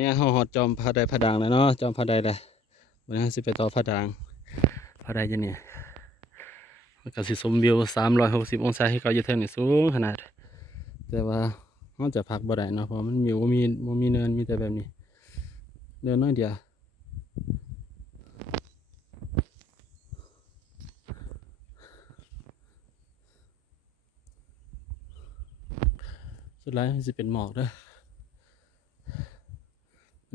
นี่เฮาฮอดจอมพระไดพระดังแล้วเนาะจอมพระไดเลยวันนี้าสิไปต่อพระดังพระไดจะเนี่ยมันก็สิชมวิว360อยหกสิบองศาให้เขาอยู่เทิงนี่สูงขนาด แต่ว่ามันจะพักบ่ได้เนาะเพราะมันมีบ่มีบ่มีเนินมีแต่แบบนี้ เดินน้อยเดียวสุดท้ายมันสิเป็นหมอกเด้อวั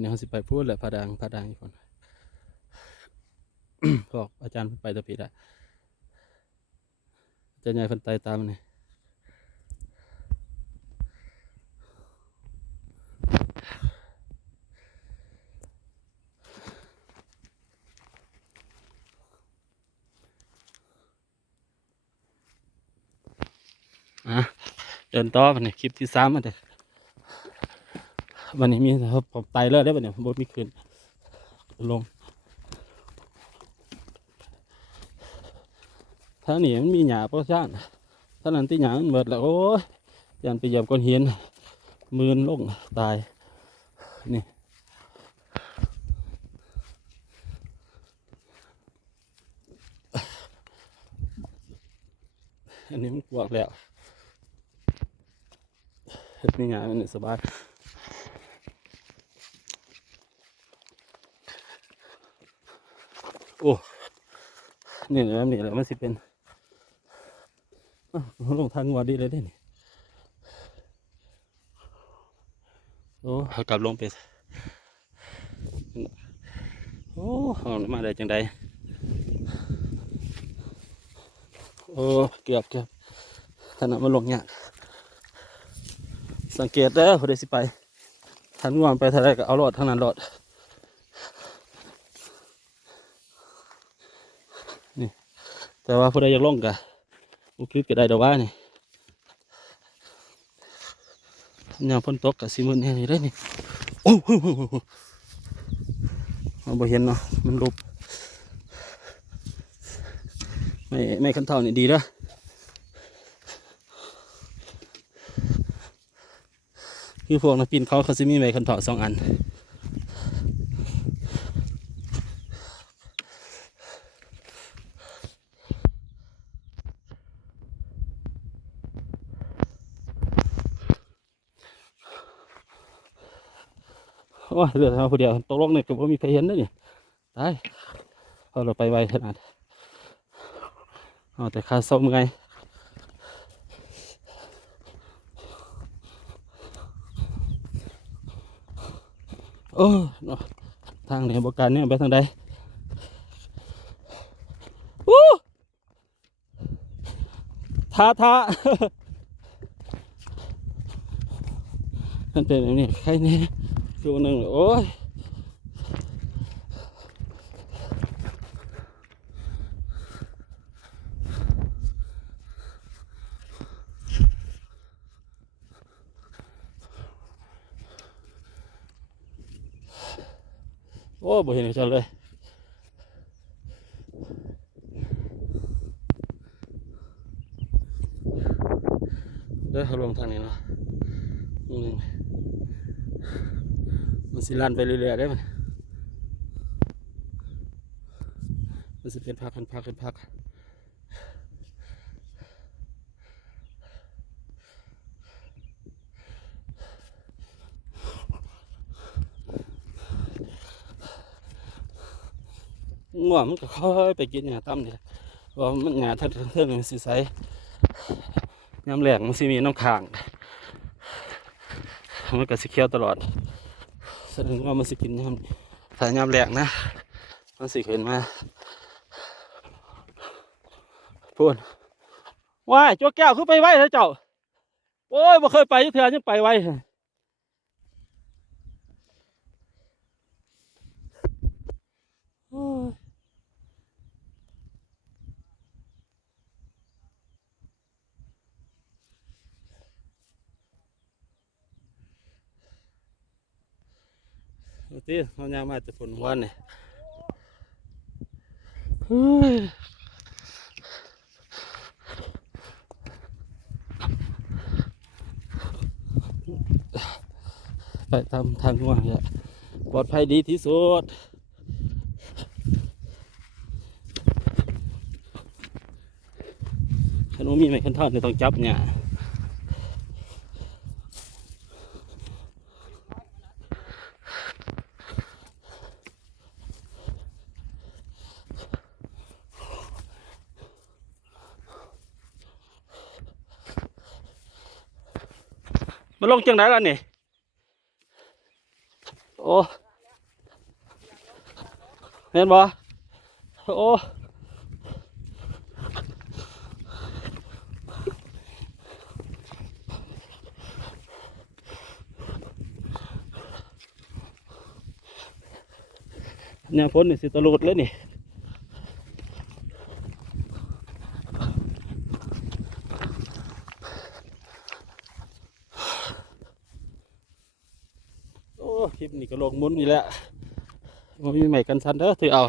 นนี้เขาสิไปพูดแหละพระดังพระดังอีกคนบอกอาจารย์เพิ่นไปแตะปีละอาจารย์ใหญ่เพิ่นไต่ตามมันนี่อะเดินต่อวันนี้คลิปที่สามมาเด้อ วันนี้มีครับผมไตเลิศได้ปะเนี่ยบดมีขึ้นลงถ้าหนีมันมีหยาประชานถ้านั้นที่หยามันเบิดแล้วโอ้ยยันไปเหยียบก้อนหินมืนลงตายนี่อันนี้มันกวกแล้วเฮ็ดมีงานมันนี่สบาย โอ้ นี่แหละนี่แหละมันสิเป็นลงทางวัวดีเลยเด้นี่โอ้กลับลงไปโอ้เอามาได้จังใดโอ้เกือบเกือบขนาดมาลงยากสังเกตเด้อผู้ใดสิไปทันงวมไปท่าไรก็เอารอดทั้งนั้นรอด แต่ว่าผู้ใดอยากลงกะอุคิดก็ได้ดอกว่านี่ยามฝนตกกะสิมันแน่นี่ได้นี่โอ้โหเราบ่เห็นเนาะมันลบไม่ไม่คันเท่านี่ดีเด้อคือพวกนักปีนเขาเขาจะมีใบคันเถาะสองอัน โอ้เหลือเราผู้เดียวตกลงเนี่ยก็บ่มีใครเห็นเด้อนี่ตายเอเราไปไวขนาดเอาแต่ขาเศร้าเมื่อยโอ้ทางไหนบการเนี่ยไปทางใดอู้ท้าท้ามันเป็นแบบนี้ใครเนี่ย คือวันหนึ่งโอ้ยโอ้บ่เห็นกันเลยเด้อเขาลงทางนี้เนาะอืมมัน สิลันไปเรื่อยๆได้มันมันสิเป็นพักเป็นพักเป็นพักง่วงมันก็ค่อยไปกินหญ้าตั้มเนี่แหละเพราะว่ามันหญ้าทั้งเทิงมันสิใสยามแหลงมันสิมีน้ำค้างมันก็สิเคี้ยวตลอด แสดงว่ามันสิกินยามสายยามแหลกนะมันสิขึ้นมาพูนว้ายจัวแก้วขึ้นไปไว้เถอะเจ้า โอ้ยบ่เคยไปยุเถื่อยังไปไว้โอ้ย เอาติเอายามมาแต่ฝนวันนี่เฮ้ยไปตามทางง่วงเนี่ยปลอดภัยดีที่สุดขนมมีไหมขันทอดเนี่ยต้องจับเนี่ย มาลงจังไดล่ะนี่ โอ้เห็นบ่โอ้เนี่ยพ้นนี่สิตะลุดเลยนี่ คลิปนี้ก็ลงมุนนี่แหละมันมีใหม่กันชันเด้อถือเอา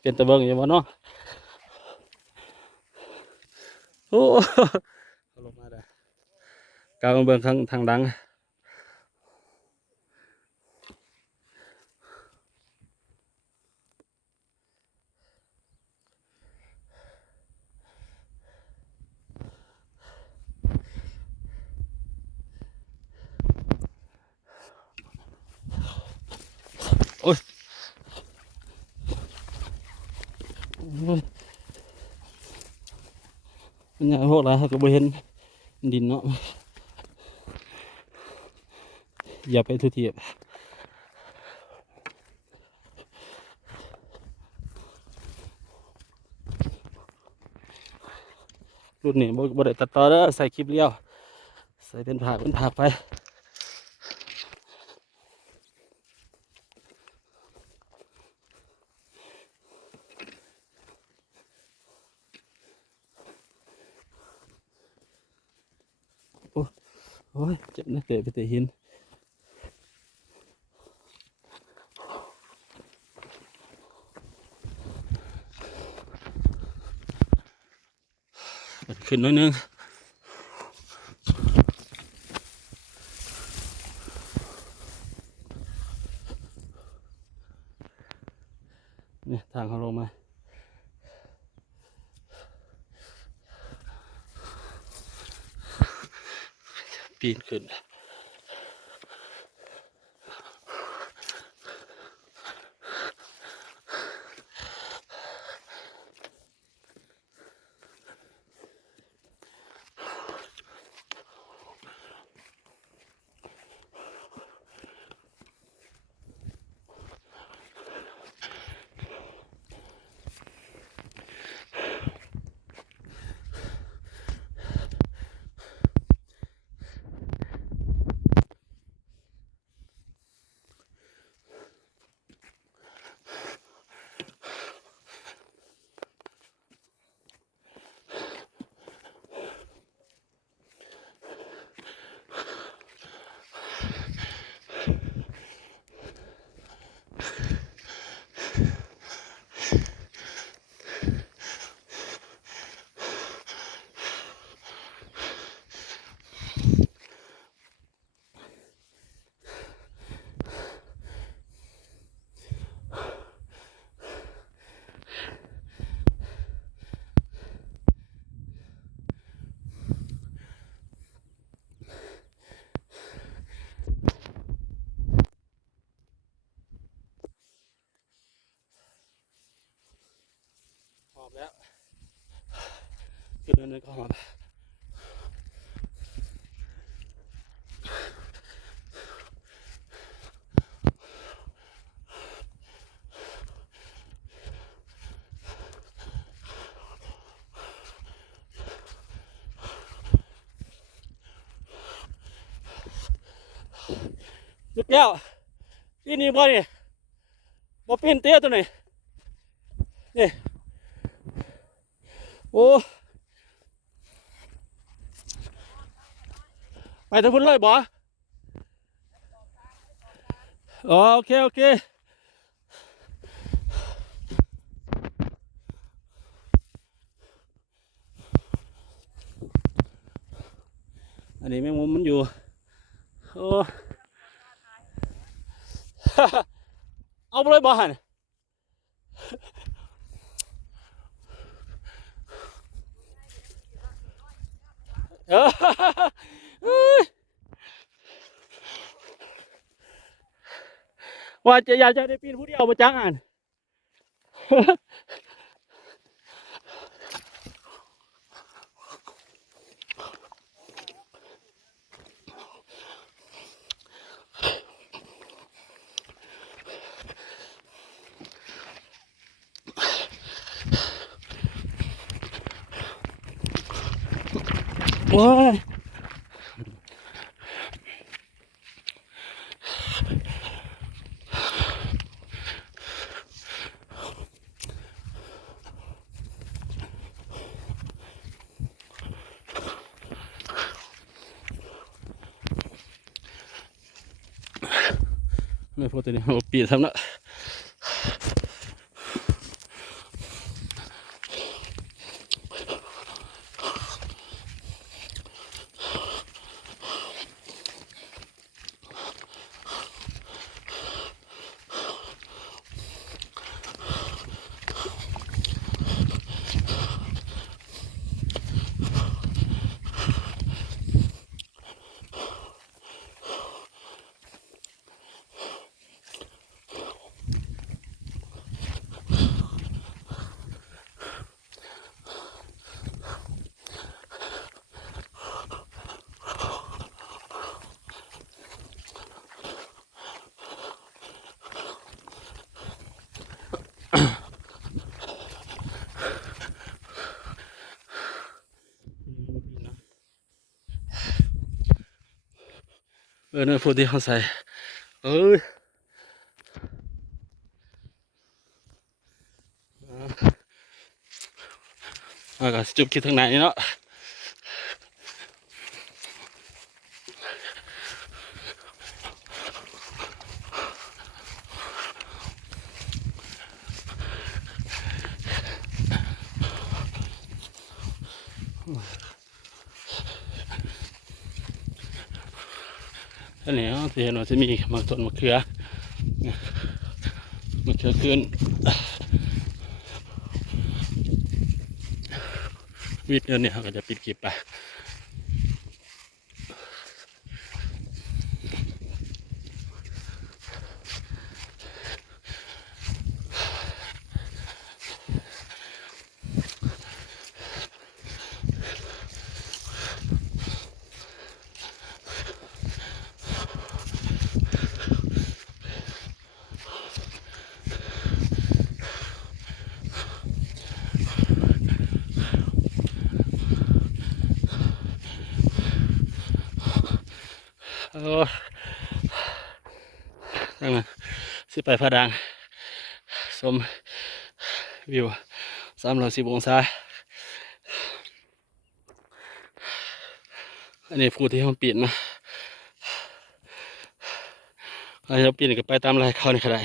เป็นตะเบิงอยู่บ่เนาะโอ้ลงมาได้กาวเบิงทางทางดัง นี่ยพวกเราก็บ่เห็นดินเนาะอย่าไปทุเทียบรุ่นนี้บ่บ่ได้ตัดต่อเด้อใส่คลิปเลี้ยว ใส่เป็นผักเป็นผักไป โอ้ยเจ็บนะเตะไปเตะหินขึ้นน้อยนึงเนี่ยทางเขาลงมา ปีนขึ้นหอบแล้ว ขึ้นเนินๆก็หอบลูกแก้วปีนี้บ่นี่บ่ปีนเตี้ยตัวนี้นี่โอ้ ไป ทางพุ่นเลยบ่อ๋อโอเค โอเคอันนี้แมงมุมมันอยู่ โอ้ เอาไปเลยบ่หันเออเอ้ย ว่าจะอยากจะได้ปีนผู้เดียวมาจังอ่านโอ้ ยไม่พูดตัวนี้โอ้ปีทำละ เออเนี่ยพูดีเขาใส่เอ้ยอาก็จุบคิดทางไหนเนาะ อันนี้เราเห็นว่าจะมีมะต้นมะเขือมะเขือขึ้นวิดเนเนี่ยเขาก็จะปิดคลิปไป เออนั่นสิไปพระดังชมวิวสามร้อยสิบองศา อันนี้พูดที่ห้องปิดนะอันนี้เราจะปีนกันไปตามลายเขาในขณะ